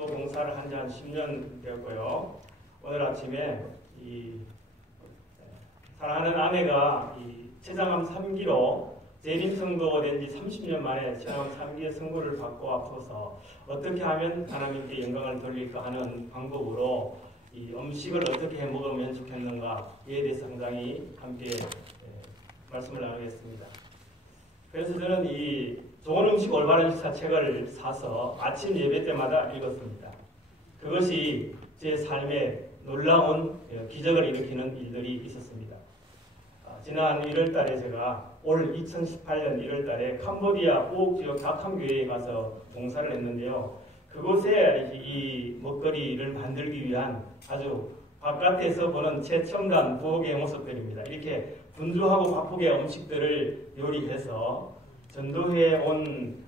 봉사를 한 지 한 10년 되었고요. 오늘 아침에 사랑하는 아내가 췌장암 3기로 재림성도 된 지 30년 만에 췌장암 3기의 선고를 받고 아파서 어떻게 하면 하나님께 영광을 돌릴까 하는 방법으로 이 음식을 어떻게 해 먹으면 좋겠는가에 대해서 상당히 함께 말씀을 나누겠습니다. 그래서 저는 이 좋은 음식 올바른 식사 책을 사서 아침 예배 때마다 읽었습니다. 그것이 제 삶에 놀라운 기적을 일으키는 일들이 있었습니다. 지난 1월달에 제가 올 2018년 1월달에 캄보디아 우옥 지역 다캄교회에 가서 봉사를 했는데요. 그곳에 이 먹거리를 만들기 위한 아주 바깥에서 보는 최첨단 부엌의 모습들입니다. 이렇게 분주하고 바쁘게 음식들을 요리해서 전도회에 온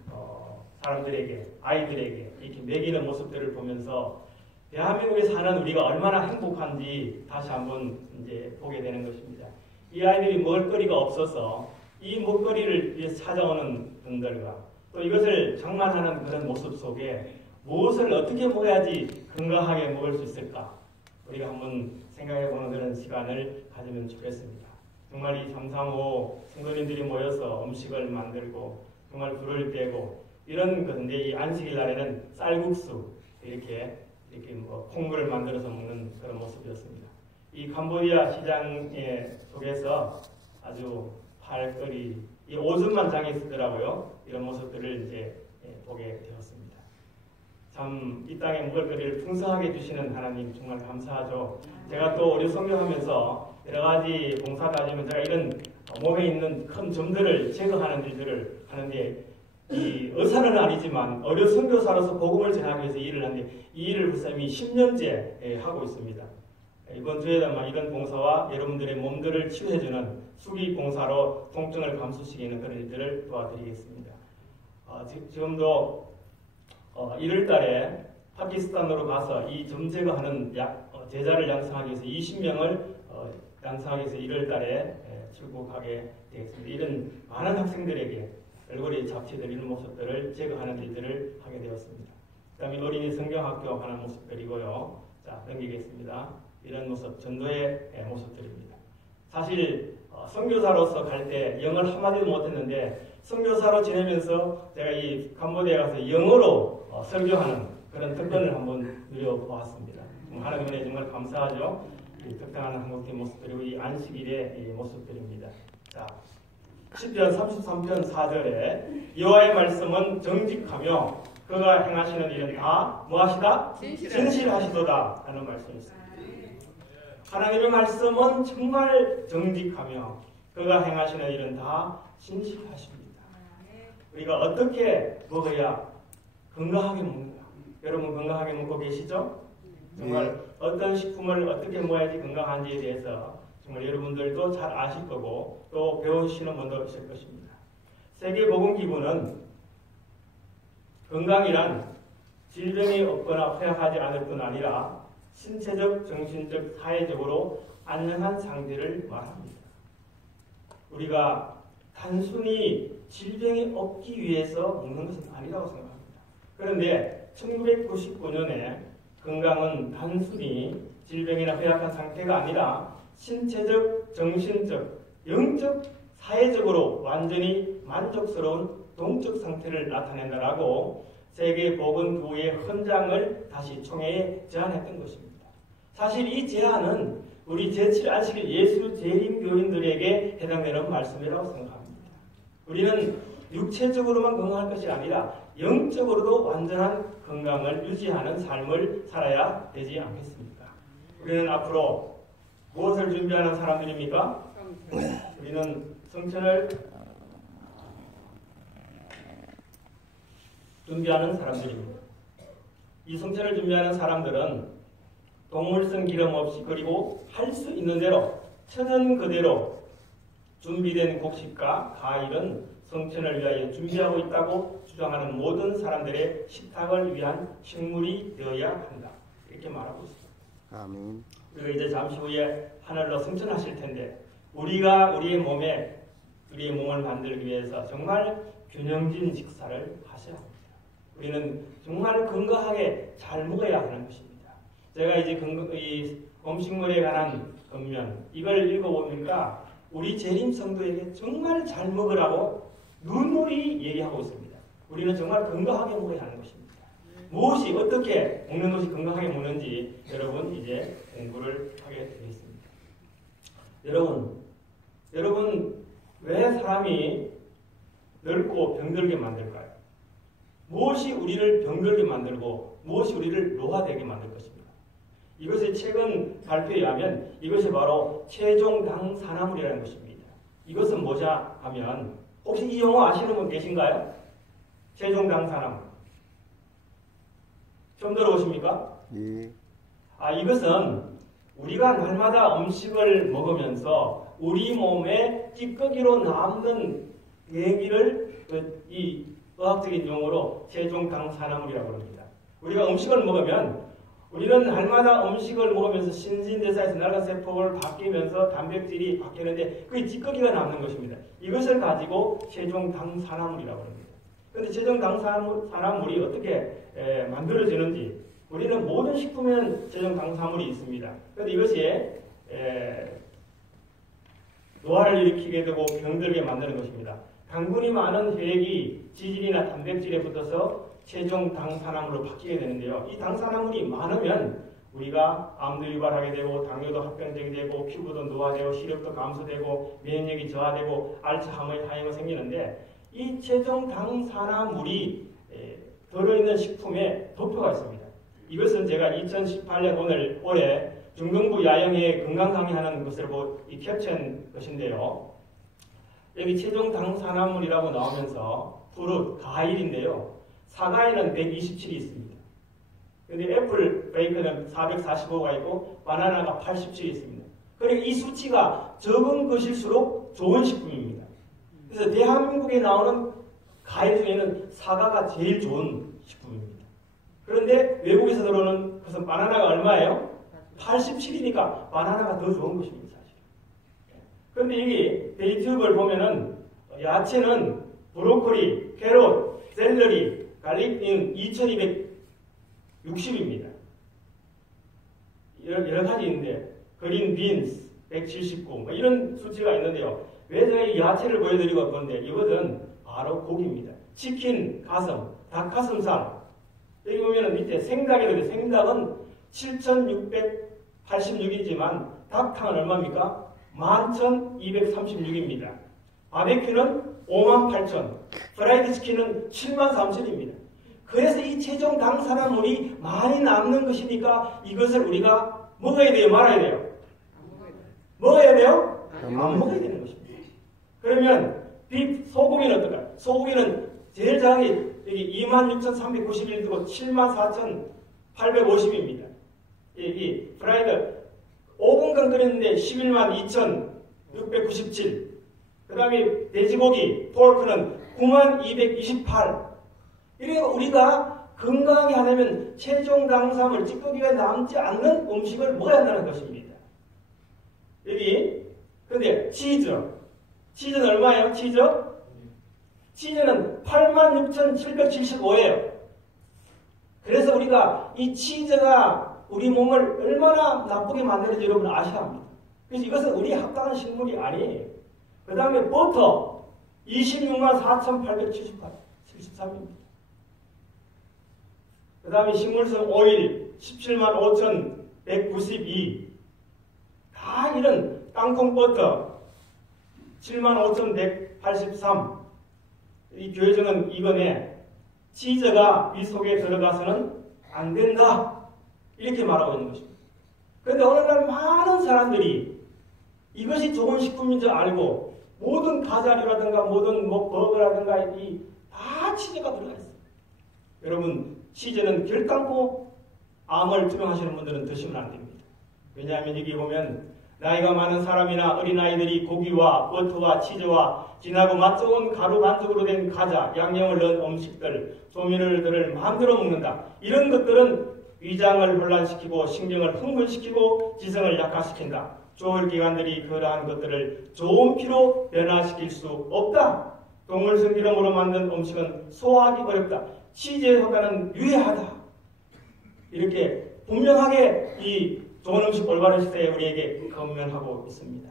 사람들에게, 아이들에게 이렇게 먹이는 모습들을 보면서 대한민국에 사는 우리가 얼마나 행복한지 다시 한번 이제 보게 되는 것입니다. 이 아이들이 먹을거리가 없어서 이 먹거리를 위해서 찾아오는 분들과 또 이것을 장만하는 그런 모습 속에 무엇을 어떻게 먹어야지 건강하게 먹을 수 있을까? 우리가 한번 생각해보는 그런 시간을 가지면 좋겠습니다. 정말 이 삼삼오 성도님들이 모여서 음식을 만들고 정말 불을 떼고 이런 건데 이 안식일 날에는 쌀국수 이렇게 뭐 콩물을 만들어서 먹는 그런 모습이었습니다. 이 캄보디아 시장의 속에서 아주 팔거리 이 오줌만 장에 있더라고요. 이런 모습들을 이제 보게 되었습니다. 참 이 땅에 먹을거리를 풍성하게 주시는 하나님 정말 감사하죠. 제가 또 우리 선교하면서 여러 가지 봉사 다니면 제가 이런 몸에 있는 큰 점들을 제거하는 일들을 하는데 이 의사는 아니지만 의료 선교사로서 복음을 전하기 위해서 일을 하는데 이 일을 벌써 이미 10년째 하고 있습니다. 이번 주에도 이런 봉사와 여러분들의 몸들을 치유해주는 수기 봉사로 통증을 감소시키는 그런 일들을 도와드리겠습니다. 지금도 1월달에 파키스탄으로 가서 이 점 제거하는 제자를 양성하기 위해서 20명을 양성하기 위해서 1월달에 출국하게 되겠습니다. 이런 많은 학생들에게 얼굴에 잡티들 이런 모습들을 제거하는 일들을 하게 되었습니다. 그 다음에 어린이 성경학교 하는 모습들이고요. 자, 넘기겠습니다. 이런 모습, 전도의 모습들입니다. 사실 선교사로서 갈 때 영어를 한마디도 못했는데 선교사로 지내면서 제가 이 캄보디아에 가서 영어로 설교하는 그런 특권을 한번 누려보았습니다. 하나님 은혜 정말 감사하죠. 이 특별한 한국의 모습들이고 이 안식일의 이 모습들입니다. 자, 시편 33편 4절에 여호와의 말씀은 정직하며 그가 행하시는 일은 다 무엇이다? 진실하시도다 하는 말씀이 있습니다. 하나님의 말씀은 정말 정직하며 그가 행하시는 일은 다 진실하십니다. 우리가 어떻게 먹어야 건강하게 먹는가? 여러분 건강하게 먹고 계시죠? 정말 어떤 식품을 어떻게 먹어야지 건강한지에 대해서 정말 여러분들도 잘 아실 거고 또 배우시는 분도 있을 것입니다. 세계보건기구는 건강이란 질병이 없거나 허약하지 않을 뿐 아니라 신체적, 정신적, 사회적으로 안녕한 상태를 말합니다. 우리가 단순히 질병이 없기 위해서 먹는 것은 아니라고 생각합니다. 그런데 1999년에 건강은 단순히 질병이나 허약한 상태가 아니라 신체적, 정신적, 영적, 사회적으로 완전히 만족스러운 동적 상태를 나타낸다라고 세계보건기구의 헌장을 다시 총회에 제안했던 것입니다. 사실 이 제안은 우리 제7안식일 예수 재림교인들에게 해당되는 말씀이라고 생각합니다. 우리는 육체적으로만 건강할 것이 아니라 영적으로도 완전한 건강을 유지하는 삶을 살아야 되지 않겠습니까? 우리는 앞으로 무엇을 준비하는 사람들입니까? 우리는 성천을 준비하는 사람들입니다. 이 성천을 준비하는 사람들은 동물성 기름 없이 그리고 할 수 있는 대로 천연 그대로 준비된 곡식과 과일은 성천을 위하여 준비하고 있다고 주장하는 모든 사람들의 식탁을 위한 식물이 되어야 한다. 이렇게 말하고 있습니다. 아멘. 그리고 이제 잠시 후에 하늘로 승천하실 텐데 우리가 우리의 몸을 만들기 위해서 정말 균형진 식사를 하셔야 합니다. 우리는 정말 건강하게 잘 먹어야 하는 것입니다. 제가 이제 이 음식물에 관한 권면 이걸 읽어보니까 우리 재림 성도에게 정말 잘 먹으라고 누누이 얘기하고 있습니다. 우리는 정말 건강하게 먹어야 하는 것입니다. 무엇이 어떻게 먹는 것이 건강하게 먹는지 여러분 이제 공부를 하게 되겠습니다. 여러분 왜 사람이 늙고 병들게 만들까요? 무엇이 우리를 병들게 만들고 무엇이 우리를 노화되게 만들 것입니까? 이것의 최근 발표에 의하면 이것이 바로 체중당 산화물이라는 것입니다. 이것은 뭐냐 하면 혹시 이 용어 아시는 분 계신가요? 체중당 산화물. 처음 들어보십니까? 예. 이것은 우리가 날마다 음식을 먹으면서 우리 몸에 찌꺼기로 남는 얘기를 이 의학적인 용어로 체중당 산화물이라고 합니다. 우리가 음식을 먹으면 우리는 날마다 음식을 먹으면서 신진대사에서 낡은세포를 바뀌면서 단백질이 바뀌는데 그게 찌꺼기가 남는 것입니다. 이것을 가지고 체중당 산화물이라고 합니다. 그런데 체중당 산화물이 어떻게 만들어지는지 우리는 모든 식품에는 체중당 산화물이 있습니다. 그런데 이것이 노화를 일으키게 되고 병들게 만드는 것입니다. 당분이 많은 혈액이 지질이나 단백질에 붙어서 체중당 산화물로 바뀌게 되는데요. 이 당산화물이 많으면 우리가 암도 유발하게 되고 당뇨도 합병증이 되고 피부도 노화되고 시력도 감소되고免疫力 저하되고 알츠하이머의 사형이 생기는데 이 체중당 산화물이 들어있는 식품에 도표가 있습니다. 이것은 제가 2018년 올해 중등부 야영회 건강 강의하는 것을 캡처한 것인데요. 여기 체중당 산화물이라고 나오면서 푸릇, 과일인데요. 사과에는 127이 있습니다. 그런데 애플 베이컨은 445가 있고 바나나가 87이 있습니다. 그러니까 이 수치가 적은 것일수록 좋은 식품입니다. 그래서 대한민국에 나오는 과일 중에는 사과가 제일 좋은 식품입니다. 그런데 외국에서 들어오는 것은 바나나가 얼마예요? 87이니까 바나나가 더 좋은 것입니다. 사실. 그런데 여기 베이트ub을 보면은 야채는 브로콜리, 캐럿, 샐러리, 갈릭은 2260입니다. 여러 가지 있는데 그린 빈스 179 이런 수치가 있는데요. 왜 제가 이 야채를 보여드리고 그런데 이것은 바로 고기입니다. 치킨, 가슴, 닭가슴살 여기 보면 밑에 생닭이 있는데 생닭은 7686이지만 닭탕은 얼마입니까? 11236입니다. 바베큐는 58,000, 프라이드 치킨은 73,000입니다. 그래서 이 체중당 산화물이 많이 남는 것이니까 이것을 우리가 먹어야 돼요? 말아야 돼요? 먹어야 돼요? 안 먹어야 되는 것입니다. 그러면 소고기는 어떨까요? 소고기는 제일 작은 게 여기 26,391이고 74,850입니다. 이 프라이드 5분간 끓였는데 112,697. 그 다음에 돼지고기, 포크는 9228. 이러니까 우리가 건강하게 하려면 체중당산물, 찌꺼기가 남지 않는 음식을 먹어야 한다는 것입니다. 여기, 근데 치즈는 얼마예요? 치즈는 86,775예요. 그래서 우리가 이 치즈가 우리 몸을 얼마나 나쁘게 만드는지 여러분 아셔야 합니다. 그래서 이것은 우리에 합당한 식물이 아니에요. 그 다음에 버터 264,873입니다. 그 다음에 식물성 오일 175,192. 다 이런 땅콩 버터 75,183. 이 교회정은 이번에 치즈가 이 속에 들어가서는 안 된다. 이렇게 말하고 있는 것입니다. 그런데 어느 날 많은 사람들이 이것이 좋은 식품인 줄 알고 모든 과자류라든가 모든 버거라든가 다 치즈가 들어가 있어요. 여러분 치즈는 결단코 암을 투병하시는 분들은 드시면 안 됩니다. 왜냐하면 여기 보면 나이가 많은 사람이나 어린아이들이 고기와 버터와 치즈와 진하고 맛 좋은 가루 반죽으로 된 과자, 양념을 넣은 음식들, 조미료들을 만들어 먹는다. 이런 것들은 위장을 혼란시키고 신경을 흥분시키고 지성을 약화시킨다. 조혈기관들이 그러한 것들을 좋은 피로 변화시킬 수 없다. 동물 성기름으로 만든 음식은 소화하기 어렵다. 치즈의 효과는 유해하다. 이렇게 분명하게 이 좋은 음식 올바른 식사에 우리에게 권면하고 있습니다.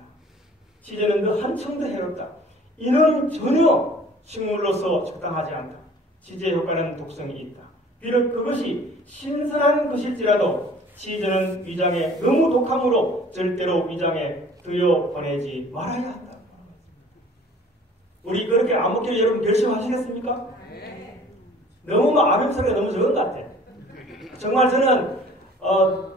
치즈는 더 한층 더 해롭다. 이는 전혀 식물로서 적당하지 않다. 치즈의 효과는 독성이 있다. 비록 그것이 신선한 것일지라도 치즈는 위장에 너무 독함으로 절대로 위장에 들여보내지 말아야 한다. 우리 그렇게 안 먹기를 여러분 결심하시겠습니까? 네. 너무 아멘소리가 너무 적은 것 같아. 정말 저는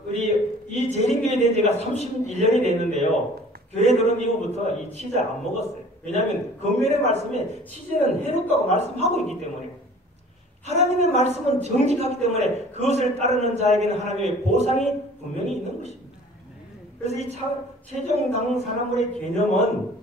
우리 이 재림교회에 된 지가 31년이 됐는데요. 교회 들어온 이후부터 이 치즈 안 먹었어요. 왜냐하면 금면의 말씀에 치즈는 해롭다고 말씀하고 있기 때문에 하나님의 말씀은 정직하기 때문에 그것을 따르는 자에게는 하나님의 보상이 분명히 있는 것입니다. 그래서 이 최종당 산화물의 개념은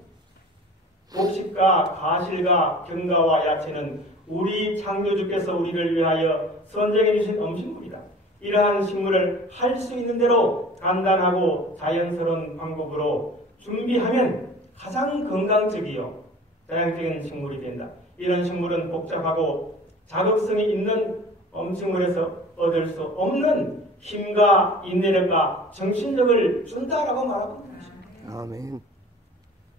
곡식과 가실과 견과와 야채는 우리 창조주께서 우리를 위하여 선정해 주신 음식물이다. 이러한 식물을 할 수 있는 대로 간단하고 자연스러운 방법으로 준비하면 가장 건강적이요 다양적인 식물이 된다. 이런 식물은 복잡하고 자극성이 있는 음식물에서 얻을 수 없는 힘과 인내력과 정신력을 준다라고 말하고 있습니다. 아멘.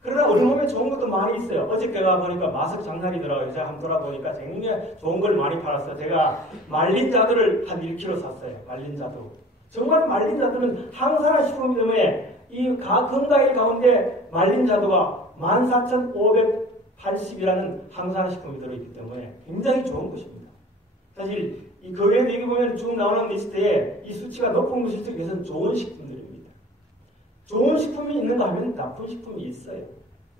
그러나 우리 몸에 좋은 것도 많이 있어요. 어저께가 보니까 마석 장날이더라고요. 제가 한번 돌아보니까 정말 좋은 걸 많이 팔았어요. 제가 말린 자두를 한 1kg 샀어요. 말린 자두. 정말 말린 자두는 항산화 식품이 때문에 이 건강일 가운데 말린 자두가 14,580이라는 항산화 식품이 들어있기 때문에 굉장히 좋은 것입니다. 사실 이 교회에 여기 보면 쭉 나오는 리스트에 이 수치가 높은 것일 위해서는 좋은 식품들입니다. 좋은 식품이 있는가 하면 나쁜 식품이 있어요.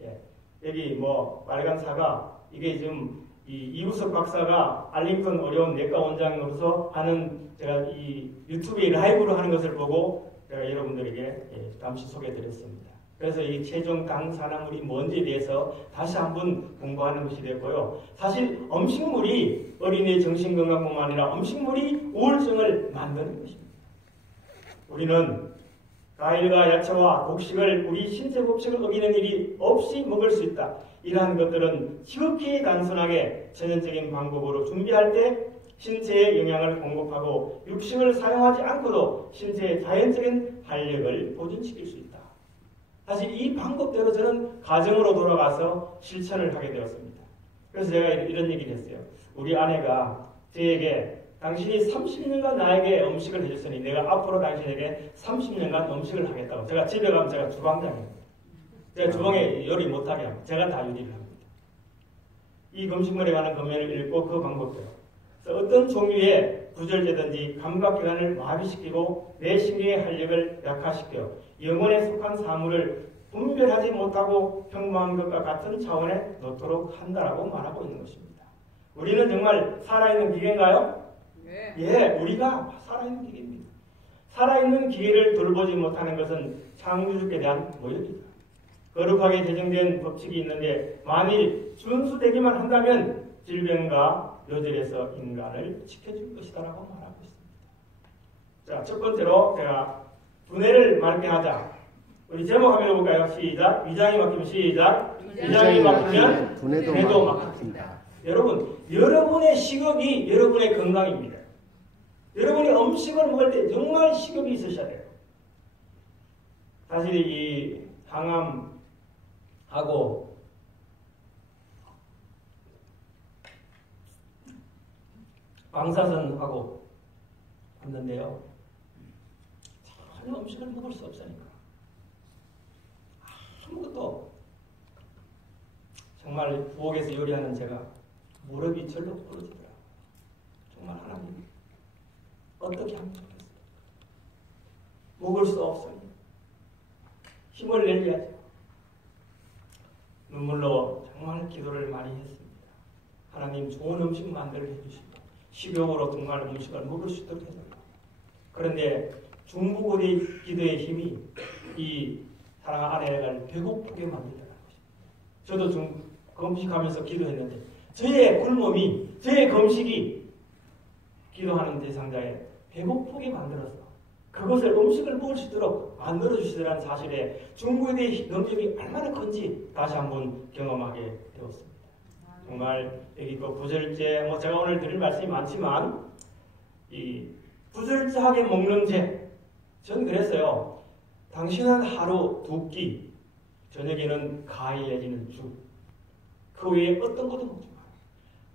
예. 여기 뭐 빨간 사과 이게 지금 이우석 박사가 알링턴 어려운 내과 원장으로서 하는 제가 이 유튜브에 라이브로 하는 것을 보고 제가 여러분들에게 잠시 소개해드렸습니다. 그래서 이 최종 당산화물이 뭔지에 대해서 다시 한번 공부하는 것이 됐고요. 사실 음식물이 어린이의 정신건강뿐만 아니라 음식물이 우울증을 만드는 것입니다. 우리는 과일과 야채와 곡식을 우리 신체 법칙을 어기는 일이 없이 먹을 수 있다. 이러한 것들은 지극히 단순하게 천연적인 방법으로 준비할 때 신체에 영양을 공급하고 육식을 사용하지 않고도 신체의 자연적인 활력을 보존시킬 수 있다. 사실 이 방법대로 저는 가정으로 돌아가서 실천을 하게 되었습니다. 그래서 제가 이런 얘기를 했어요. 우리 아내가 저에게 당신이 30년간 나에게 음식을 해줬으니 내가 앞으로 당신에게 30년간 음식을 하겠다고. 제가 집에 가면 제가 주방장이에요. 제가 주방에 요리 못하게 합니다. 제가 다 요리를 합니다. 이 음식물에 관한 검면을 읽고 그 방법대로 어떤 종류의 구절제든지 감각기관을 마비시키고 내 신경의 활력을 약화시켜 영혼에 속한 사물을 분별하지 못하고 평범한 것과 같은 차원에 놓도록 한다라고 말하고 있는 것입니다. 우리는 정말 살아있는 기계인가요? 네. 예, 우리가 살아있는 기계입니다. 살아있는 기계를 돌보지 못하는 것은 창조주께 대한 모욕이다. 거룩하게 제정된 법칙이 있는데 만일 준수되기만 한다면 질병과 묘절에서 인간을 지켜줄 것이다라고 말하고 있습니다. 자, 첫 번째로 제가 두뇌를 맑게 하자. 우리 제목 한번 해볼까요? 시작. 위장이 막히면 시작. 위장이 막히면 두뇌도 막힌다. 여러분, 여러분의 식욕이 여러분의 건강입니다. 여러분이 음식을 먹을 때 정말 식욕이 있으셔야 돼요. 사실 이 항암하고 방사선하고 했는데요. 전혀 음식을 먹을 수 없으니까 아무것도 정말 부엌에서 요리하는 제가 무릎이 절로 부러지더라고요. 정말 하나님 어떻게 하면 좋겠어요. 먹을 수 없으니 힘을 내려야죠. 눈물로 정말 기도를 많이 했습니다. 하나님 좋은 음식 만들게 해주시고 식욕으로 정말 음식을 먹을 수 있도록 해달라. 그런데 중보고대 기도의 힘이 이 사랑하는 아내를 배고프게 만들더라고요. 저도 좀 금식하면서 기도했는데 저의 굶음이, 저의 금식이 기도하는 대상자의 배고프게 만들어서 그것을 음식을 먹을 수 있도록 만들어주시더라는 사실에 중보에 대해 능력이 얼마나 큰지 다시 한번 경험하게 되었습니다. 정말 여기 그 구절제 뭐 제가 오늘 드릴 말씀이 많지만 이 구절제하게 먹는 제 저는 그랬어요. 당신은 하루 2끼 저녁에는 과일 내지는 죽 그 외에 어떤 것도 먹지 마요.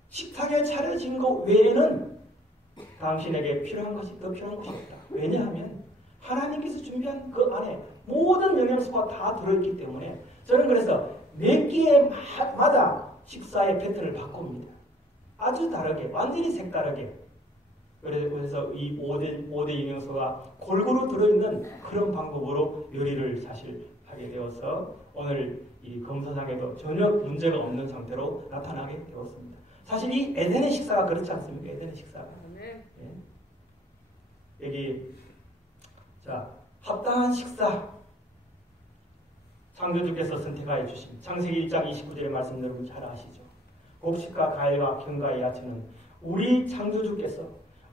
식탁에 차려진 것 외에는 당신에게 필요한 것이 더 필요한 것이 없다. 왜냐하면 하나님께서 준비한 그 안에 모든 영양소가 다 들어있기 때문에 저는 그래서 몇 끼에마다 식사의 패턴을 바꿉니다. 아주 다르게 완전히 색다르게. 그래서 이 5대 영양소가 골고루 들어있는 그런 방법으로 요리를 사실 하게 되어서 오늘 이 검사상에도 전혀 문제가 없는 상태로 나타나게 되었습니다. 사실 이 에덴의 식사가 그렇지 않습니까? 에덴의 식사가. 네. 여기 자 합당한 식사 창조주께서 선택하여 주신 창세기 1장 29절의 말씀 여러분 잘 아시죠? 곡식과 과일과 견과의 야채는 우리 창조주께서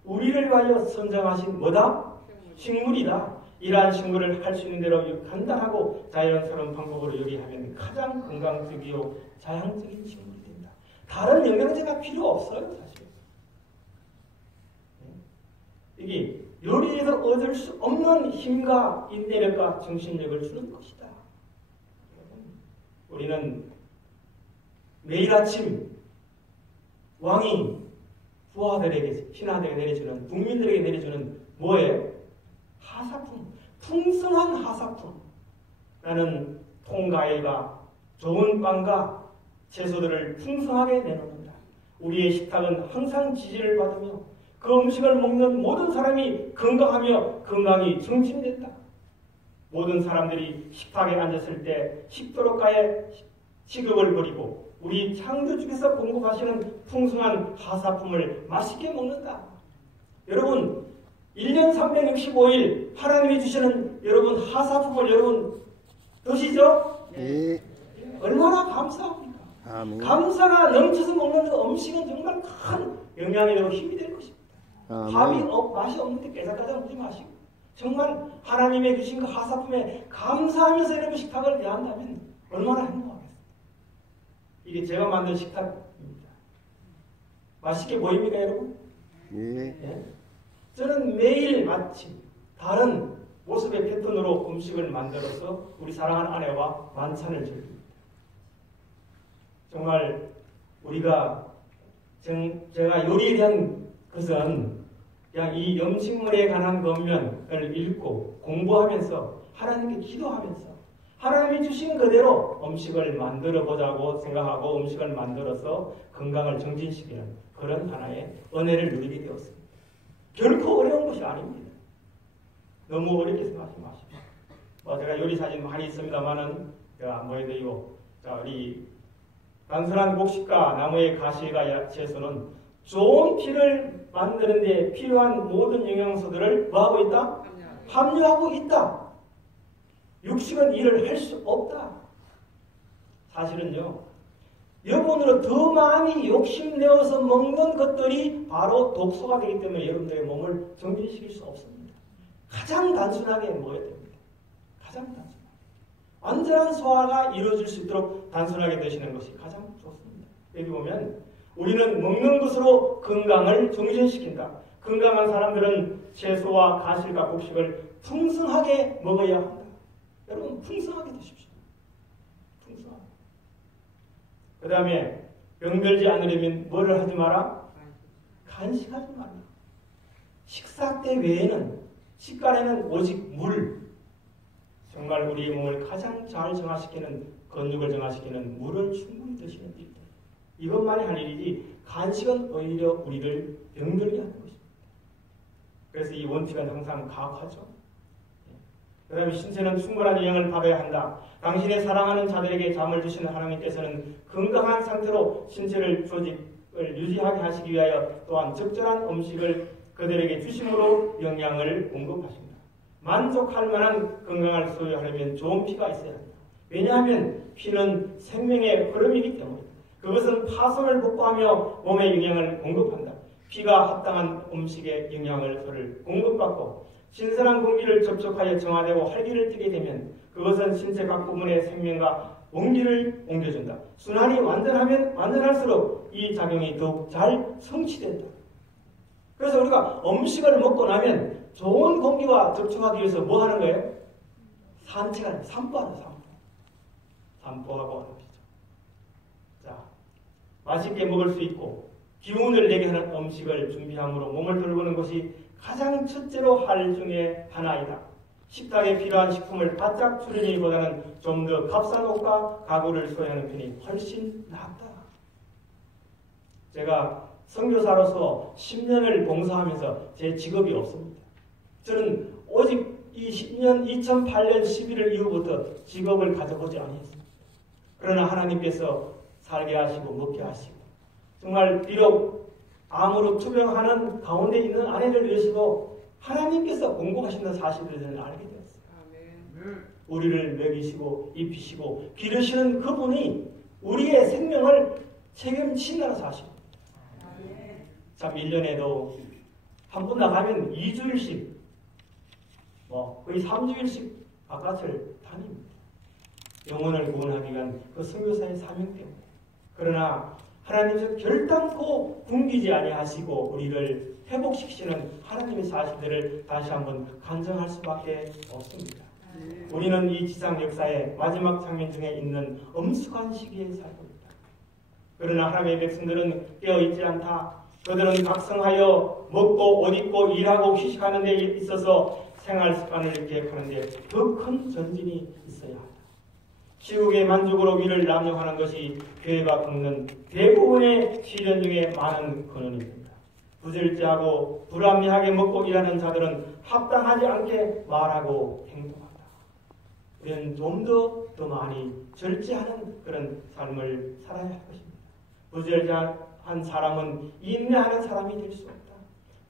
우리를 위하여 선정하신 뭐다? 식물이다. 이러한 식물을 할 수 있는 대로 간단하고 자연스러운 방법으로 요리하면 가장 건강적이고 자양적인 식물이 됩니다. 다른 영양제가 필요 없어요, 사실. 이게 요리에서 얻을 수 없는 힘과 인내력과 정신력을 주는 것이다. 우리는 매일 아침 왕이 부하들에게, 신하들에게 내려주는, 국민들에게 내려주는 뭐예요? 하사품, 풍성한 하사품. 나는 통과일과 좋은 빵과 채소들을 풍성하게 내놓는다. 우리의 식탁은 항상 지지를 받으며 그 음식을 먹는 모든 사람이 건강하며 건강이 증진된다. 모든 사람들이 식탁에 앉았을 때 식도록가의 식욕을 버리고 우리 창조주께서 공급하시는 풍성한 하사품을 맛있게 먹는다. 여러분 1년 365일 하나님이 주시는 여러분 하사품을 여러분 드시죠? 네. 얼마나 감사합니까? 아멘. 감사가 넘쳐서 먹는 그 음식은 정말 큰 영향이 되고 힘이 될 것입니다. 아멘. 밥이 맛이 없는데 깨작깨작 먹지 마시고 정말 하나님의 주신 그 하사품에 감사하면서 여러분 식탁을 대한다면 얼마나 행복하겠어요. 이게 제가 만든 식탁입니다. 맛있게 보입니까 여러분? 네. 예? 저는 매일 아침 다른 모습의 패턴으로 음식을 만들어서 우리 사랑하는 아내와 만찬을 즐깁니다. 정말 우리가 제가 요리에 대한 것은 그냥 이 음식물에 관한 것면을 읽고 공부하면서 하나님께 기도하면서 하나님이 주신 그대로 음식을 만들어 보자고 생각하고 음식을 만들어서 건강을 정진시키는 그런 하나의 은혜를 누리게 되었습니다. 결코 어려운 것이 아닙니다. 너무 어렵게 생각하지 마십시오. 제가 요리 사진 많이 있습니다만은 제가 안 보여드리고 자 우리 단순한 곡식과 나무의 가시가 채소는 좋은 피를 만드는 데 필요한 모든 영양소들을 뭐하고 있다? 함유하고 있다. 육식은 이를 할 수 없다. 사실은요. 여러분으로 더 많이 욕심내어서 먹는 것들이 바로 독소가 되기 때문에 여러분들의 몸을 정진시킬 수 없습니다. 가장 단순하게 먹어야 됩니다. 가장 단순하게. 완전한 소화가 이루어질 수 있도록 단순하게 드시는 것이 가장 좋습니다. 여기 보면 우리는 먹는 것으로 건강을 정진시킨다. 건강한 사람들은 채소와 가실과 곡식을 풍성하게 먹어야 한다. 여러분 풍성하게 드십시오. 풍성하게. 그 다음에 병들지 않으려면 뭐를 하지 마라? 간식하지 마라. 식사 때 외에는 식간에는 오직 물. 정말 우리의 몸을 가장 잘 정화시키는 근육을 정화시키는 물을 충분히 드시는 일. 이것만이 할 일이지 간식은 오히려 우리를 병들게 하는 것입니다. 그래서 이 원칙은 항상 가혹하죠. 그 다음에 신체는 충분한 영양을 받아야 한다. 당신의 사랑하는 자들에게 잠을 주시는 하나님께서는 건강한 상태로 신체를 조직을 유지하게 하시기 위하여 또한 적절한 음식을 그들에게 주심으로 영양을 공급하십니다. 만족할 만한 건강을 소유하려면 좋은 피가 있어야 합니다. 왜냐하면 피는 생명의 흐름이기 때문에 그것은 파손을 복구하며 몸에 영양을 공급한다. 피가 합당한 음식의 영양을 공급받고 신선한 공기를 접촉하여 정화되고 활기를 띠게 되면 그것은 신체 각 부분의 생명과 원기를 옮겨준다. 순환이 완전하면 완전할수록 이 작용이 더욱 잘 성취된다. 그래서 우리가 음식을 먹고 나면 좋은 공기와 접촉하기 위해서 뭐 하는 거예요? 산책하는, 산보하는, 산보하고 하는 거죠. 자, 맛있게 먹을 수 있고 기운을 내게 하는 음식을 준비함으로 몸을 돌보는 것이 가장 첫째로 할 중에 하나이다. 식탁에 필요한 식품을 바짝 추리기보다는 좀 더 값싼 옷과 가구를 소유하는 편이 훨씬 낫다. 제가 선교사로서 10년을 봉사하면서 제 직업이 없습니다. 저는 오직 이 2008년 11월 이후부터 직업을 가져보지 않았습니다. 그러나 하나님께서 살게 하시고 먹게 하시고 정말 비록 암으로 투병하는 가운데 있는 아내를 위해서도 하나님께서 공급하시는 사실을 저는 알게 되었어요. 우리를 먹이시고 입히시고 기르시는 그분이 우리의 생명을 책임진다는 사실입니다. 참 1년에도 한 번 나가면 2주일씩 거의 3주일씩 바깥을 다닙니다. 영혼을 구원하기 위한 그 선교사의 사명 때문에. 그러나 하나님께서 결단코 굶기지 아니하시고 우리를 회복시키시는 하나님의 사실들을 다시 한번 간증할 수밖에 없습니다. 우리는 이 지상 역사의 마지막 장면 중에 있는 엄숙한 시기에 살고 있다. 그러나 하나님의 백성들은 깨어있지 않다. 그들은 각성하여 먹고 옷 입고 일하고 휴식하는 데 있어서 생활 습관을 계획하는데 더 큰 전진이 있어야 한다. 시국의 만족으로 위를 남용하는 것이 교회가 겪는 대부분의 시련 중에 많은 근원입니다. 부절제하고 불합리하게 먹고 일하는 자들은 합당하지 않게 말하고 행동한다. 우리는 좀 더 많이 절제하는 그런 삶을 살아야 할 것입니다. 부절제한 사람은 인내하는 사람이 될 수 없다.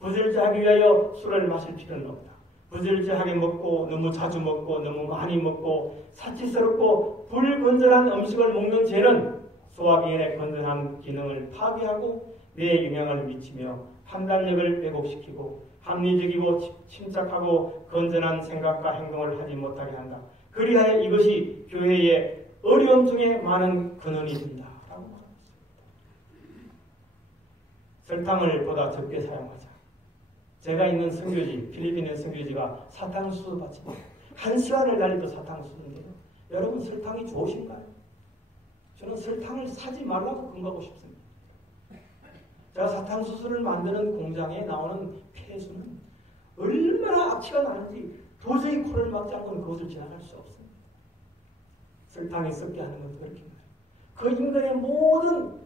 부절제하기 위하여 술을 마실 필요는 없다. 부절제하게 먹고 너무 자주 먹고 너무 많이 먹고 사치스럽고 불건전한 음식을 먹는 죄는 소화기관의 건전한 기능을 파괴하고 뇌에 영향을 미치며 판단력을 왜곡시키고 합리적이고 침착하고 건전한 생각과 행동을 하지 못하게 한다. 그리하여 이것이 교회의 어려움 중에 많은 근원이 된다. 라고 말합니다. 설탕을 보다 적게 사용하자. 제가 있는 선교지, 필리핀의 선교지가 사탕수수 밭입니다. 1시간을 달려도 사탕수수인데요. 여러분 설탕이 좋으신가요? 저는 설탕을 사지 말라고 권고하고 싶습니다. 제가 사탕수수를 만드는 공장에 나오는 폐수는 얼마나 악취가 나는지 도저히 코를 막지 않고는 그것을 지나갈 수 없습니다. 설탕이 썩게 하는 것도 그렇게 말해요. 그 인간의 모든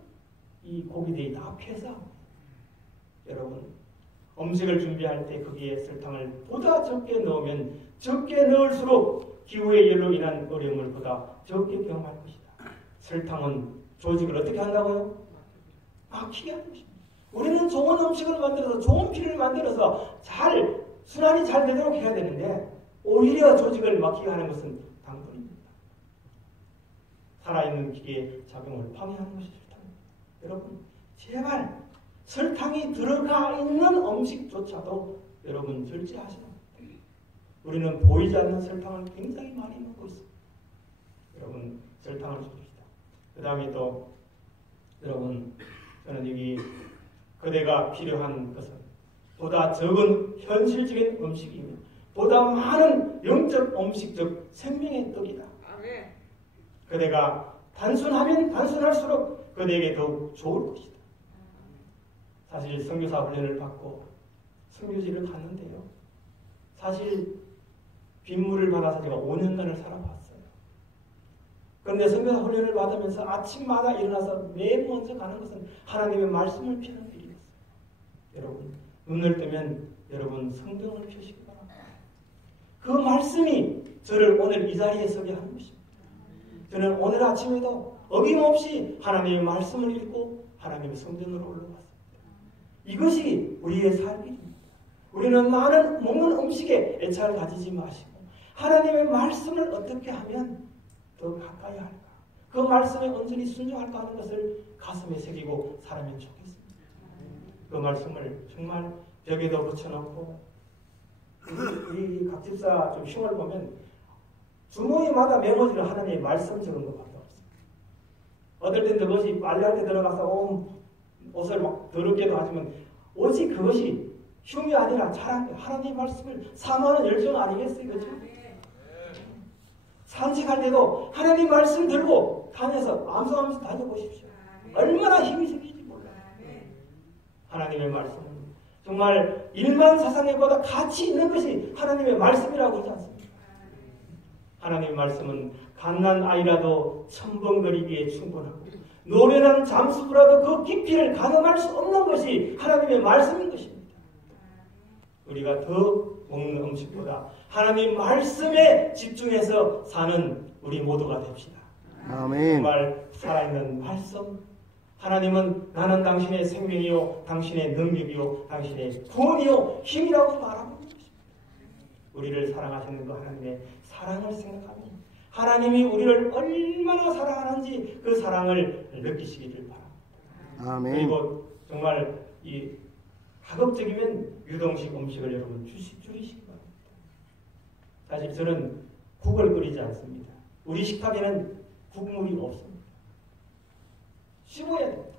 이 고기들이 다 폐사합니다. 여러분 음식을 준비할 때 거기에 설탕을 보다 적게 넣으면 적게 넣을수록 기후의 열로 인한 어려움을 보다 적게 경험할 것이다. 설탕은 조직을 어떻게 한다고요? 막히게 하는 것입니다. 우리는 좋은 음식을 만들어서 좋은 피를 만들어서 순환이 잘 되도록 해야 되는데 오히려 조직을 막히게 하는 것은 당분입니다. 살아있는 기계의 작용을 방해하는 것이 설탕입니다. 여러분 제발 설탕이 들어가 있는 음식조차도 여러분 절제하셔야 합니다. 우리는 보이지 않는 설탕을 굉장히 많이 먹고 있습니다. 여러분 설탕을 줄입시다. 그 다음에 또 여러분 저는 여기 그대가 필요한 것은 보다 적은 현실적인 음식이며 보다 많은 영적 음식적 생명의 떡이다. 아멘. 그대가 단순하면 단순할수록 그대에게 더욱 좋을 것이다. 사실 선교사 훈련을 받고 선교지를 갔는데요. 사실 빗물을 받아서 제가 5년간을 살아봤어요. 그런데 선교사 훈련을 받으면서 아침마다 일어나서 맨 먼저 가는 것은 하나님의 말씀을 피는 일이었어요. 여러분 눈을 뜨면 여러분 성경을 펴시기 바랍니다. 그 말씀이 저를 오늘 이 자리에 서게 하는 것입니다. 저는 오늘 아침에도 어김없이 하나님의 말씀을 읽고 하나님의 성전으로 올라갔습니다. 이것이 우리의 삶입니다. 우리는 많은 먹는 음식에 애착을 가지지 마시고 하나님의 말씀을 어떻게 하면 더 가까이 할까? 그 말씀에 온전히 순종할까 하는 것을 가슴에 새기고 살면 좋겠습니다. 그 말씀을 정말 벽에도 붙여놓고 우리 각 집사 좀 흉을 보면 주머니마다 메모지를 하나님의 말씀 적은 것 같아요. 어떨 땐 그것이 빨래할 때 들어가서 옷을 막 더럽게도 하지만 오직 그것이 흉이 아니라 자랑, 하나님의 말씀을 사모하는 열정 아니겠어요? 그죠? 산책할 때도 하나님 말씀 들고 다녀서 암송하면서 다녀보십시오. 얼마나 힘이 생길지 몰라요. 하나님의 말씀은 정말 일반 사상에보다 가치 있는 것이 하나님의 말씀이라고 하지 않습니까? 하나님의 말씀은 갓난 아이라도 첨벙거리기에 충분하고 노련한 잠수부라도 그 깊이를 가늠할 수 없는 것이 하나님의 말씀인 것입니다. 우리가 더 먹는 음식보다 하나님 말씀에 집중해서 사는 우리 모두가 됩시다. 아멘. 정말 살아있는 말씀. 하나님은 나는 당신의 생명이요 당신의 능력이요 당신의 구원이요 힘이라고 말하고 있는 것입니다. 우리를 사랑하시는 그 하나님의 사랑을 생각하면 하나님이 우리를 얼마나 사랑하는지 그 사랑을 느끼시기를 바랍니다. 아멘. 그리고 정말 이 가급적이면 유동식 음식을 여러분 줄이시기 바랍니다. 사실 저는 국을 끓이지 않습니다. 우리 식탁에는 국물이 없습니다. 씹어야 됩니다.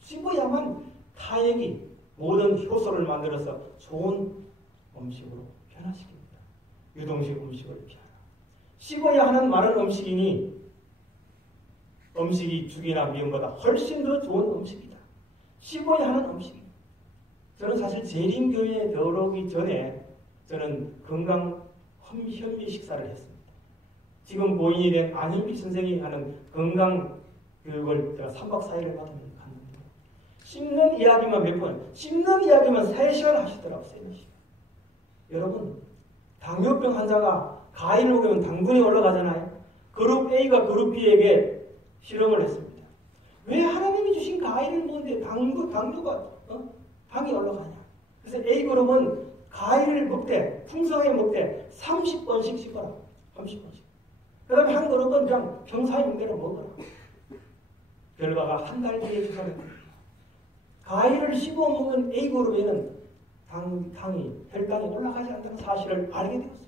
씹어야만 타액이 모든 효소를 만들어서 좋은 음식으로 변화시킵니다. 유동식 음식을 피하라. 씹어야 하는 마른 음식이니 음식이 죽이나 미음보다 훨씬 더 좋은 음식이다. 씹어야 하는 음식입니다. 저는 사실 재림교회에 들어오기 전에 저는 건강 현미 식사를 했습니다. 지금 고인이 된 안현미 선생이 하는 건강 교육을 제가 3박 4일을 갔는데 씹는 이야기만 몇 번, 씹는 이야기만 3시간 하시더라고요. 3시간. 여러분, 당뇨병 환자가 과일을 먹으면 당분이 올라가잖아요. 그룹 A가 그룹 B에게 실험을 했습니다. 왜 하나님이 주신 과일을 먹는데 당뇨가 당이 올라가냐. 그래서 A그룹은 과일을 먹되 풍성하게 먹되 30번씩 씹어라. 30번씩. 그 다음에 한 그룹은 그냥 평소에 먹대로 먹어라. 결과가 한 달 뒤에 조사됩니다. 과일을 씹어 먹는 A그룹에는 혈당이 올라가지 않다는 사실을 알게 되었습니다.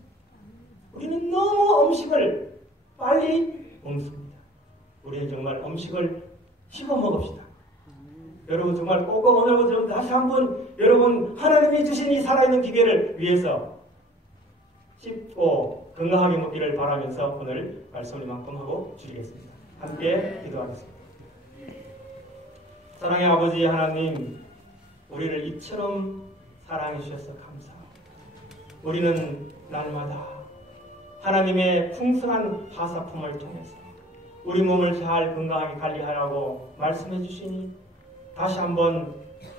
우리는 너무 음식을 빨리 먹습니다. 우리는 정말 음식을 씹어 먹읍시다. 여러분 정말 꼭꼭 오늘부터 다시 한번 여러분 하나님이 주신 이 살아있는 기계를 위해서 씹고 건강하게 먹기를 바라면서 오늘 말씀을 이만큼 하고 줄이겠습니다. 함께 기도하겠습니다. 사랑의 아버지 하나님, 우리를 이처럼 사랑해 주셔서 감사합니다. 우리는 날마다 하나님의 풍성한 화사품을 통해서 우리 몸을 잘 건강하게 관리하라고 말씀해 주시니 다시 한번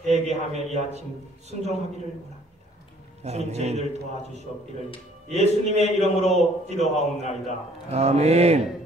회개하며 이 아침 순종하기를 원합니다. 주님 저희들 도와주시옵기를 예수님의 이름으로 기도하옵나이다. 아멘.